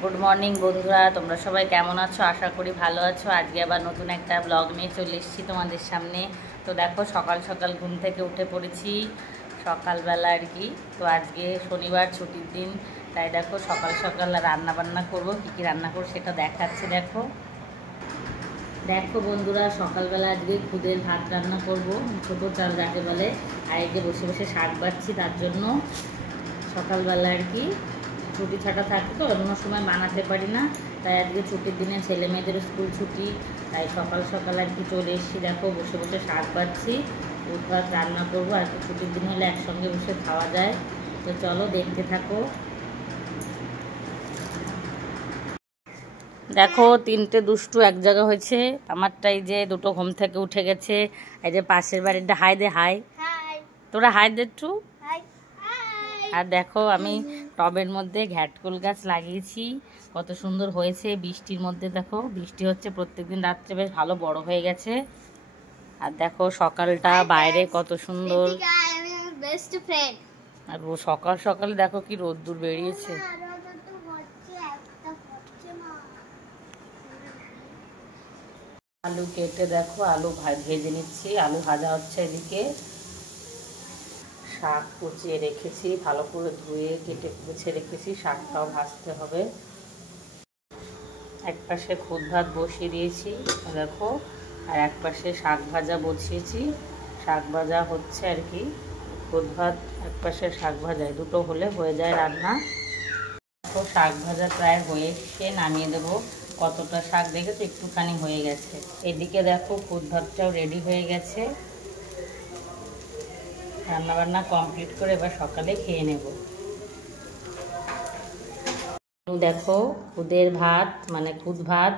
Good morning বন্ধুরা, তোমরা সবাই কেমন আছো? আশা করি ভালো আছো। আজকে আবার নতুন একটা ব্লগ নিয়ে চলে এসেছি তোমাদের সামনে। তো দেখো, সকাল সকাল ঘুম থেকে উঠে পড়েছি, সকালবেলা আর কি। তো আজকে শনিবার, ছুটির দিন, তাই দেখো সকাল সকাল রান্না বান্না করবো। কী কী রান্না করবো সেটা দেখাচ্ছে। দেখো দেখো বন্ধুরা, সকালবেলা আজকে খুদের ভাত রান্না করবো, ছোটো চাল যাকে বলে। আর এই যে বসে বসে শাক বাচ্ছি, তার জন্য সকালবেলা আর কি। ছুটি ছাটা থাকে তো অন্য সময় বানাতে পারি না, তাই আজকে ছুটির দিনে ছেলে মেয়েদেরও স্কুল ছুটি, তাই সকাল সকাল আর কি চলে এসেছি। দেখো বসে বসে শাক বাচ্ছি, দুধ ভাত রান্না করবো আর কি। ছুটির দিন হলে একসঙ্গে বসে খাওয়া যায়। তো চলো দেখতে থাকো। দেখো তিনটে দুষ্টু এক জায়গা হয়েছে। আমারটাই যে দুটো ঘুম থেকে উঠে গেছে। এই যে পাশের বাড়িটা হাই দে, হাই। তোরা হাই দে একটু। আর দেখো আমি টবের মধ্যে ঘ্যাটকুল গাছ লাগিয়েছি, কত সুন্দর হয়েছে বৃষ্টির মধ্যে। দেখো বৃষ্টি হচ্ছে প্রত্যেকদিন রাত্রে, বেশ ভালো বড় হয়ে গেছে। আর দেখো সকালটা বাইরে কত সুন্দর। আর সকাল সকাল দেখো কি রোদ্দুর বেরিয়েছে। আলু কেটে দেখো আলু ভেজে নিচ্ছি, আলু ভাজা হচ্ছে। এদিকে শাক কুচিয়ে রেখেছি, ভালো করে ধুয়ে কেটে কুচিয়ে রেখেছি, শাকটাও ভাজতে হবে। এক পাশে খুদ ভাত বসিয়ে দিয়েছি দেখো, আর এক পাশে শাক ভাজা বসিয়েছি। শাক ভাজা হচ্ছে আর কি, খুদ ভাত এক পাশে, শাক ভাজা দুটো হলে হয়ে যায় রান্না। দেখো শাক ভাজা প্রায় হয়ে এসে নামিয়ে দেবো। কতটা শাক দেখেছো, একটুখানি হয়ে গেছে। এদিকে দেখো খুদ ভাতটাও রেডি হয়ে গেছে। রান্নাবান্না কমপ্লিট করে এবার সকালে খেয়ে নেব। দেখো খুদের ভাত মানে খুদ ভাত,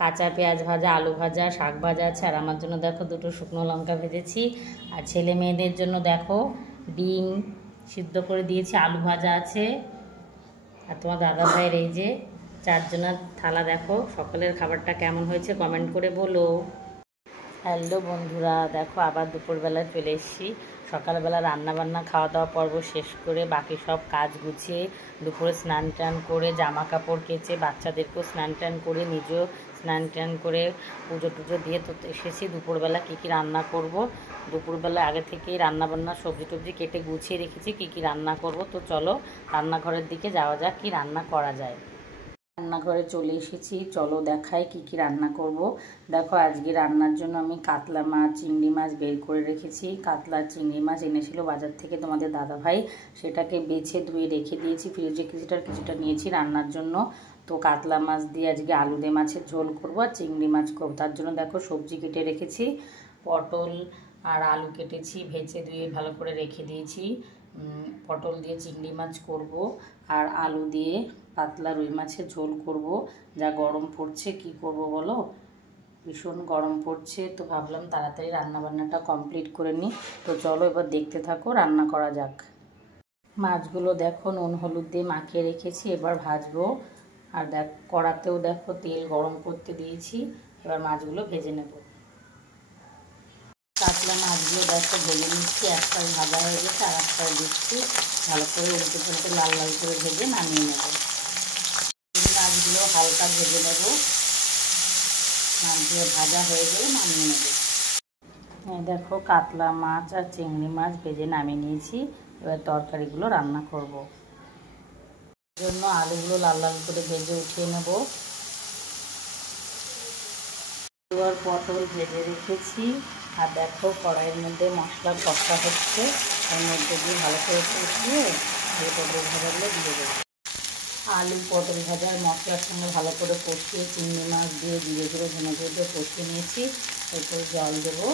কাঁচা পেঁয়াজ ভাজা, আলু ভাজা, শাক ভাজা আছে। আর আমার জন্য দেখো দুটো শুকনো লঙ্কা ভেজেছি। আর ছেলে মেয়েদের জন্য দেখো ডিম সিদ্ধ করে দিয়েছি, আলু ভাজা আছে। আর তোমার দাদা ভাইয়ের এই যে চারজনের থালা। দেখো সকালের খাবারটা কেমন হয়েছে কমেন্ট করে বলো। হ্যালো বন্ধুরা, দেখো আবার দুপুরবেলায় চলে এসেছি। সকালবেলা রান্নাবান্না খাওয়া দাওয়া পর্ব শেষ করে বাকি সব কাজ গুছিয়ে দুপুরে স্নান টান করে জামা কাপড় কেচে বাচ্চাদেরকেও স্নান টান করে নিজেও স্নান টান করে পুজো টুজো দিয়ে তো এসেছি। দুপুরবেলা কী কী রান্না করব, দুপুরবেলা আগে থেকেই রান্নাবান্না সবজি টবজি কেটে গুছিয়ে রেখেছি কী কী রান্না করব। তো চলো রান্নাঘরের দিকে যাওয়া যাক, কী রান্না করা যায়। রান্নাঘরে চলে এসেছি, চলো দেখাই কি কি রান্না করব। দেখো আজকে রান্নার জন্য আমি কাতলা মাছ, চিংড়ি মাছ বের করে রেখেছি। কাতলা চিংড়ি মাছ এনেছিল বাজার থেকে তোমাদের দাদা ভাই, সেটাকে বেছে ধুয়ে রেখে দিয়েছি ফ্রিজে। কিছুটা নিয়েছি রান্নার জন্য। তো কাতলা মাছ দিয়ে আজকে আলু দিয়ে মাছের ঝোল করবো আর চিংড়ি মাছ করবো। তার জন্য দেখো সবজি কেটে রেখেছি, পটল আর আলু কেটেছি, ভেজে ধুয়ে ভালো করে রেখে দিয়েছি। পটল দিয়ে চিংড়ি মাছ করব আর আলু দিয়ে পাতলা রুই মাছের ঝোল করব। যা গরম পড়ছে কি করব বলো, ভীষণ গরম পড়ছে। তো ভাবলাম তাড়াতাড়ি রান্নাবান্নাটা কমপ্লিট করে নিই। তো চলো এবার দেখতে থাকো, রান্না করা যাক। মাছগুলো দেখো নুন হলুদ দিয়ে মাখিয়ে রেখেছি, এবার ভাজবো। আর কড়াতেও দেখো তেল গরম করতে দিয়েছি, এবার মাছগুলো ভেজে নেব। কাতলা মাছগুলো দেখো ভেজে নিচ্ছি, একটা ভাজা হয়ে গেছে আর একটা দিচ্ছি, ভালো করে উল্টে পাল্টে লাল লাল করে ভেজে নামিয়ে নেব। মাছগুলো হালকা ভেজে নেব, মাছগুলো ভাজা হয়ে গেলে নামিয়ে নেব। দেখো কাতলা মাছ আর চিংড়ি মাছ ভেজে নামিয়ে নিয়েছি, এবার তরকারিগুলো রান্না করব। এর জন্য আলুগুলো লাল লাল করে ভেজে উঠিয়ে নেব। এবার পটল ভেজে রেখেছি, আর দেখো কড়াইয়ের মধ্যে মশলা কষা হচ্ছে, এর মধ্যে দিয়ে ভালো করে কষিয়ে এই পটল ভাজাগুলো দিয়ে দেবো। আলু পটল ভাজার মশলার সঙ্গে ভালো করে কষিয়ে চিংড়ি মাছ দিয়ে ধীরে ধীরে ধনে দিয়ে কষিয়ে নিয়েছি। এরপর জল দেবো।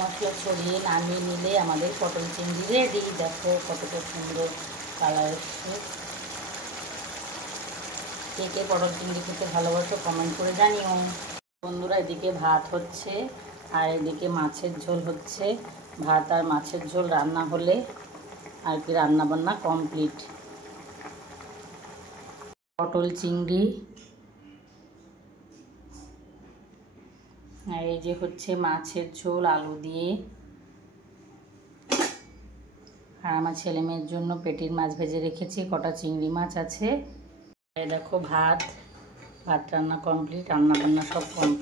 মশলা ছড়িয়ে নামিয়ে নিলে আমাদের পটল চিংড়ি রেডি। দেখো কতটা সুন্দর কালার এসছে। কে কে পটল চিংড়ি খেতে ভালোবাসো কমেন্ট করে জানিও বন্ধুরা। এদিকে ভাত হচ্ছে আর এদিকে মাছের ঝোল হচ্ছে। ভাত আর মাছের ঝোল রান্না হলে আর কি রান্নাবান্না কমপ্লিট। পটল চিংড়ি আর এই যে হচ্ছে মাছের ঝোল আলু দিয়ে। আর আমার ছেলে মেয়ের জন্য পেটির মাছ ভেজে রেখেছি, কটা চিংড়ি মাছ আছে। এই দেখো ভাত রান্না কমপ্লিট, রান্না বান্না সব কমপ্লিট।